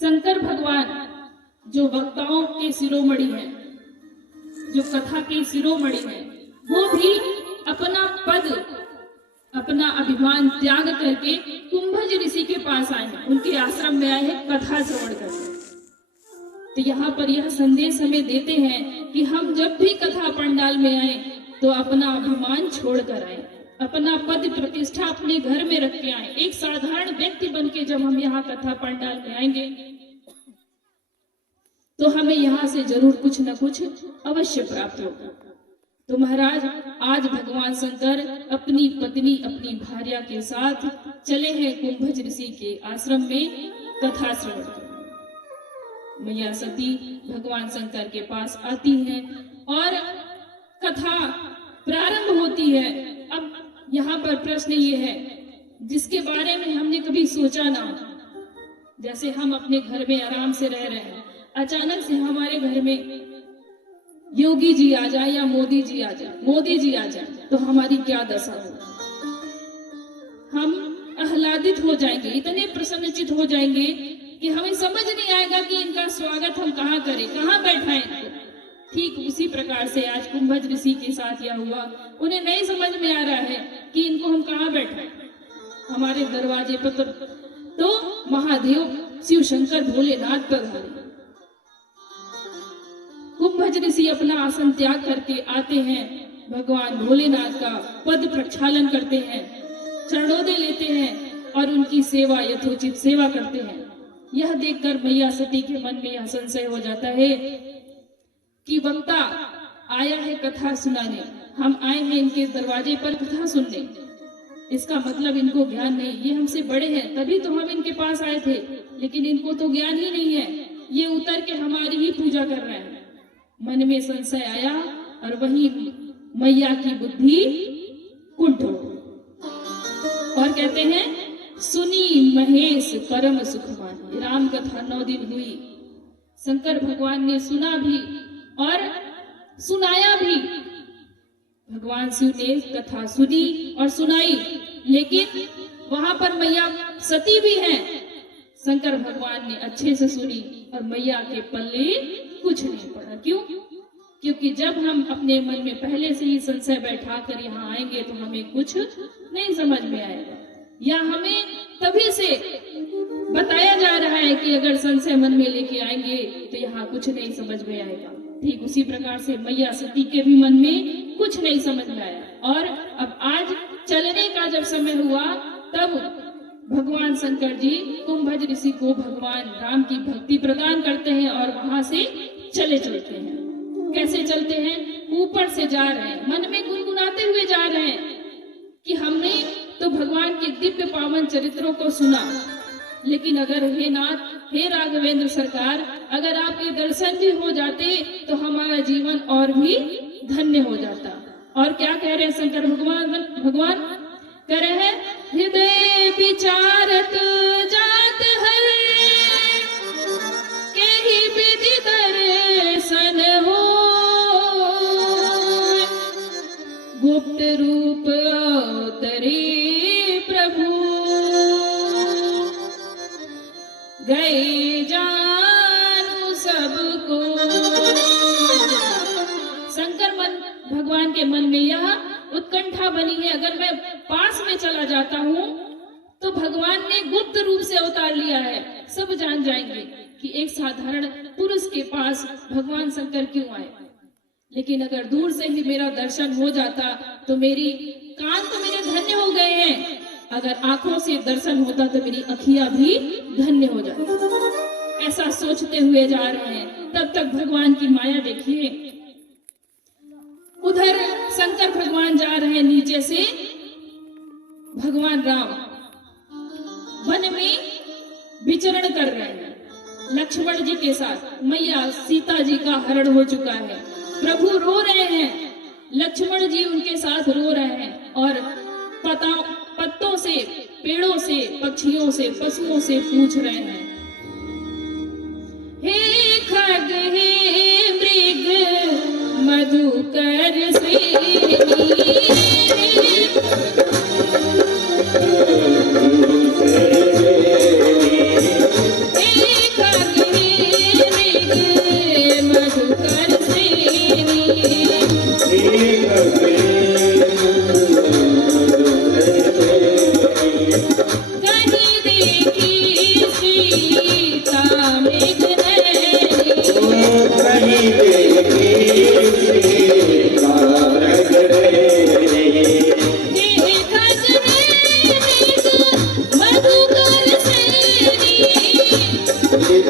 शंकर भगवान जो वक्ताओं के शिरोमणि हैं, जो कथा के शिरोमणि हैं, वो भी अपना पद, अपना अभिमान त्याग करके कुंभज ऋषि के पास आए हैं, उनके आश्रम में आए हैं कथा श्रवण करने। तो यहाँ पर यह संदेश हमें देते हैं कि हम जब भी कथा पंडाल में आए तो अपना अभिमान छोड़कर आए, अपना पद प्रतिष्ठा अपने घर में रख के आए। एक साधारण व्यक्ति बनके जब हम यहाँ कथा पंडाल में आएंगे तो हमें यहाँ से जरूर कुछ न कुछ अवश्य प्राप्त होगा। तो महाराज, आज भगवान शंकर अपनी पत्नी, अपनी भार्या के साथ चले हैं कुंभज ऋषि के आश्रम में कथा श्रवण करने। मैया सती भगवान शंकर के पास आती हैं और कथा प्रारंभ होती है। अब यहाँ पर प्रश्न ये है जिसके बारे में हमने कभी सोचा ना हो। जैसे हम अपने घर में आराम से रह रहे हैं, अचानक से हमारे घर में योगी जी आ जाए या मोदी जी आ जाए तो हमारी क्या दशा हो। हम आह्लादित हो जाएंगे, इतने प्रसन्नचित हो जाएंगे कि हमें समझ नहीं आएगा कि इनका स्वागत हम कहाँ करें, कहाँ बैठाएं इनको। ठीक उसी प्रकार से आज कुंभज ऋषि के साथ यह हुआ। उन्हें नहीं समझ में आ रहा है कि इनको हम कहाँ बैठाएं। हमारे दरवाजे पर तो महादेव शिव शंकर भोलेनाथ पधारे। कुंभज ऋषि अपना आसन त्याग करके आते हैं, भगवान भोलेनाथ का पद प्रक्षालन करते हैं, चरणोदय लेते हैं और उनकी सेवा, यथोचित सेवा करते हैं। यह देखकर मैया सती के मन में यह संशय हो जाता है कि वक्ता आया है कथा सुनाने, हम आए हैं इनके दरवाजे पर कथा सुनने। इसका मतलब इनको ज्ञान नहीं, ये हमसे बड़े हैं तभी तो हम इनके पास आए थे, लेकिन इनको तो ज्ञान ही नहीं है, ये उतर के हमारी ही पूजा कर रहे हैं। मन में संशय आया और वही मैया की बुद्धि कुंठ हो और कहते हैं सुनी महेश परम सुखमान। राम कथा 9 दिन हुई, शंकर भगवान ने सुना भी और सुनाया भी। भगवान शिव ने कथा सुनी और सुनाई, लेकिन वहां पर मैया सती भी हैं। शंकर भगवान ने अच्छे से सुनी और मैया के पल्ले कुछ नहीं पड़ा। क्यों? क्योंकि जब हम अपने मन में पहले से ही संशय बैठा कर यहाँ आएंगे तो हमें कुछ नहीं समझ में आएगा, या हमें तभी से बताया जा रहा है कि अगर संशय मन में लेके आएंगे तो यहाँ कुछ नहीं समझ में आएगा। ठीक उसी प्रकार से मैया सती के भी मन में कुछ नहीं समझ में आया। और अब आज चलने का जब समय हुआ तब भगवान शंकर जी कुंभज ऋषि को भगवान राम की भक्ति प्रदान करते हैं और वहां से चलते हैं। कैसे चलते हैं? ऊपर से जा रहे हैं, मन में गुनगुनाते हुए जा रहे हैं कि हमने तो भगवान के दिव्य पावन चरित्रों को सुना, लेकिन अगर हे नाथ, हे राघवेंद्र सरकार, अगर आपके दर्शन भी हो जाते तो हमारा जीवन और भी धन्य हो जाता। और क्या कह रहे हैं शंकर भगवान कह रहे हैं, हृदय विचारत जात हर के ही विधि दर्शन हो, गुप्त रूप अवतरे प्रभु, गए जानू सबको। शंकर भगवान के मन में यह उत्कंठा बनी है, अगर मैं पास में चला जाता हूँ तो भगवान ने गुप्त रूप से अवतार लिया है, सब जान जाएंगे कि एक साधारण पुरुष के पास भगवान शंकर क्यों आए। लेकिन अगर दूर से ही मेरा दर्शन हो जाता तो मेरी कान तो मेरे धन्य हो गए हैं, अगर आंखों से दर्शन होता तो मेरी अखियां भी धन्य हो जाती। ऐसा सोचते हुए जा रहे हैं। तब तक भगवान की माया देखिए, उधर शंकर भगवान जा रहे हैं, नीचे से भगवान राम वन में विचरण कर रहे हैं लक्ष्मण जी के साथ। मैया सीता जी का हरण हो चुका है, प्रभु रो रहे हैं, लक्ष्मण जी उनके साथ रो रहे हैं और पत्तों से, पेड़ों से, पक्षियों से, पशुओं से पूछ रहे हैं, हे खग हे मृग मधुकर श्रेणी, हे खग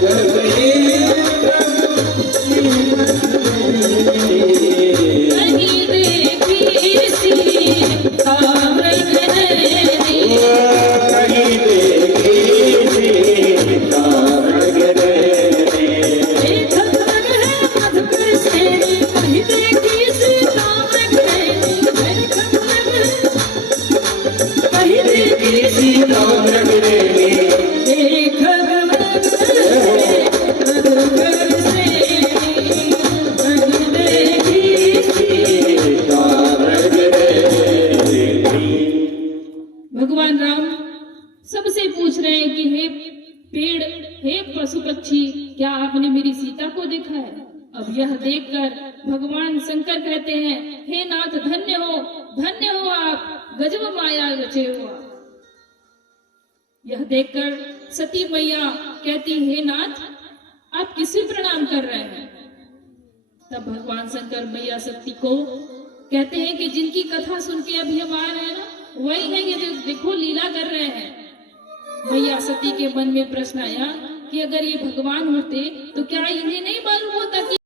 नहीं देखी सीता मृग नैनी, नहीं देखी सीता मृग नैनी। देखत मन है मधुकर सेनी, नहीं देखी सीता मृग नैनी, देखत मन है नहीं देखी सीता मृग नैनी। देखत मन है मधुकर सेनी, नहीं देखी सीता मृग नैनी। भगवान राम सबसे पूछ रहे हैं कि हे पेड़, हे पशु पक्षी, क्या आपने मेरी सीता को देखा है? अब यह देखकर भगवान शंकर कहते हैं, हे नाथ धन्य हो आप, गजब माया रचे हो आप। यह देखकर सती मैया कहती, हे नाथ आप किसे प्रणाम कर रहे हैं? तब भगवान शंकर मैया सती को कहते हैं कि जिनकी कथा सुन के अभी हम आ रहे हैं ना, वही है ये जो देखो लीला कर रहे हैं। मैया सती के मन में प्रश्न आया कि अगर ये भगवान होते तो क्या इन्हें नहीं मालूम होता कि